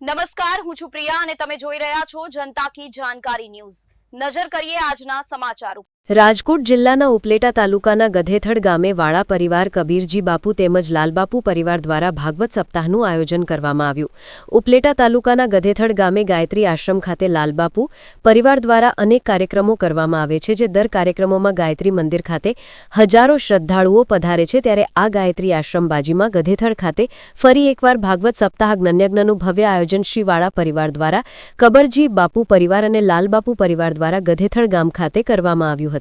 નમસ્કાર, હું છું પ્રિયા અને તમે જોઈ રહ્યા છો જનતા કી જાણકારી ન્યૂઝ। નજર કરીએ આજના સમાચારો। રાજકોટ જિલ્લાના ઉપલેટા તાલુકાના ગધેથડ ગામે વાળા પરિવાર, કબીરજી બાપુ તેમજ લાલબાપુ પરિવાર દ્વારા ભાગવત સપ્તાહનું આયોજન કરવામાં આવ્યું। ઉપલેટા તાલુકાના ગધેથડ ગામે ગાયત્રી આશ્રમ ખાતે લાલબાપુ પરિવાર દ્વારા અનેક કાર્યક્રમો કરવામાં આવે છે, જે દર કાર્યક્રમોમાં ગાયત્રી મંદિર ખાતે હજારો શ્રદ્ધાળુઓ પધારે છે। ત્યારે આ ગાયત્રી આશ્રમ બાજીમાં ગધેથડ ખાતે ફરી એકવાર ભાગવત સપ્તાહ જ્ઞાનયજ્ઞનું ભવ્ય આયોજન શ્રી વાળા પરિવાર દ્વારા, કબરજી બાપુ પરિવાર અને લાલબાપુ પરિવાર દ્વારા ગધેથડ ગામ ખાતે કરવામાં આવ્યું હતું।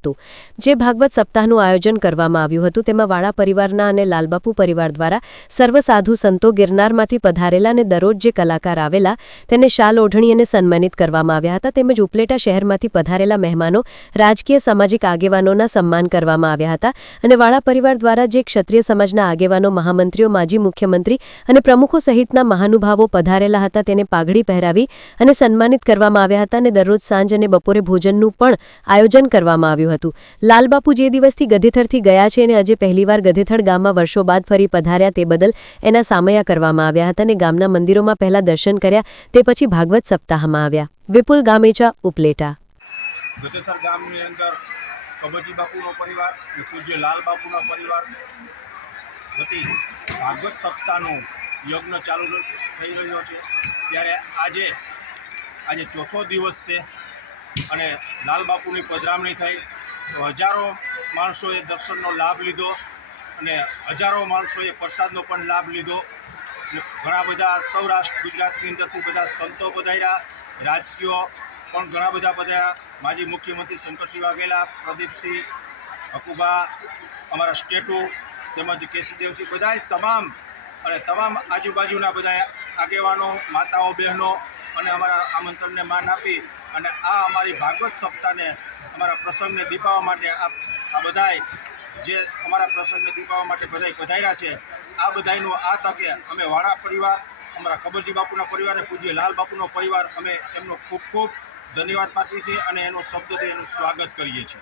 જે ભાગવત સપ્તાહનું આયોજન કરવામાં આવ્યું હતું તેમાં વાળા પરિવારના અને લાલબાપુ પરિવાર દ્વારા સર્વ સાધુ સંતો, ગિરનારમાંથી પધારેલા અને દરરોજ જે કલાકાર આવેલા તેને શાલ ઓઢણી અને સન્માનિત કરવામાં આવ્યા હતા। તેમજ ઉપલેટા શહેરમાંથી પધારેલા મહેમાનો, રાજકીય સામાજિક આગેવાનોના સન્માન કરવામાં આવ્યા હતા અને વાળા પરિવાર દ્વારા જે ક્ષત્રિય સમાજના આગેવાનો, મહામંત્રીઓ, માજી મુખ્યમંત્રી અને પ્રમુખો સહિતના મહાનુભાવો પધારેલા હતા તેને પાઘડી પહેરાવી અને સન્માનિત કરવામાં આવ્યા હતા અને દરરોજ સાંજ અને બપોરે ભોજનનું પણ આયોજન કરવામાં આવ્યું હતું। લાલબાપુ જે દિવસથી ગધેથડથી ગયા છે અને આજે પહેલીવાર ગધેથડ ગામમાં વર્ષો બાદ ફરી પધાર્યા તે બદલ એના સામયા કરવામાં આવ્યા હતા અને ગામના મંદિરોમાં પહેલા દર્શન કર્યા, તે પછી ભાગવત સપ્તાહમાં આવ્યા। વિપુલ ગામેચા, ઉપલેટા। ગધેથડ ગામની અંદર કબરજી બાપુનો પરિવાર અને પૂજ્ય લાલબાપુના પરિવાર વતી ભાગવત સપ્તાહનું યજ્ઞ ચાલુ થઈ રહ્યો છે। ત્યારે આજે ચોથો દિવસ છે અને લાલબાપુની પધરામણી થઈ તો હજારો માણસોએ દર્શનનો લાભ લીધો અને હજારો માણસોએ પ્રસાદનો પણ લાભ લીધો। ઘણા બધા સૌરાષ્ટ્ર ગુજરાતની અંદરથી બધા સંતો પધાર્યા, રાજકીય પણ ઘણા બધા પધાર્યા। માજી મુખ્યમંત્રી શંકરસિંહ વાઘેલા, પ્રદીપસિંહ, હકુબા, અમારા સ્ટેટુ તેમજ કેશવદેવસિંહ, બધા તમામ આજુબાજુના બધા આગેવાનો, માતાઓ, બહેનો અને અમારા આમંત્રણને માન આપી અને આ અમારી ભાગવત સપ્તાહને, અમારા પ્રસંગને દીપાવવા માટે આ બધાય જે અમારા પ્રસંગને દીપાવવા માટે બધાય પધાર્યા છે, આ બધાયનું આ તકે અમે વાળા પરિવાર, અમારા કબરજી બાપુના પરિવાર અને પૂજ્ય લાલ બાપુનો પરિવાર અમે એમનો ખૂબ ખૂબ ધન્યવાદ પાઠવીએ છીએ અને એનો શબ્દથી એનું સ્વાગત કરીએ છીએ।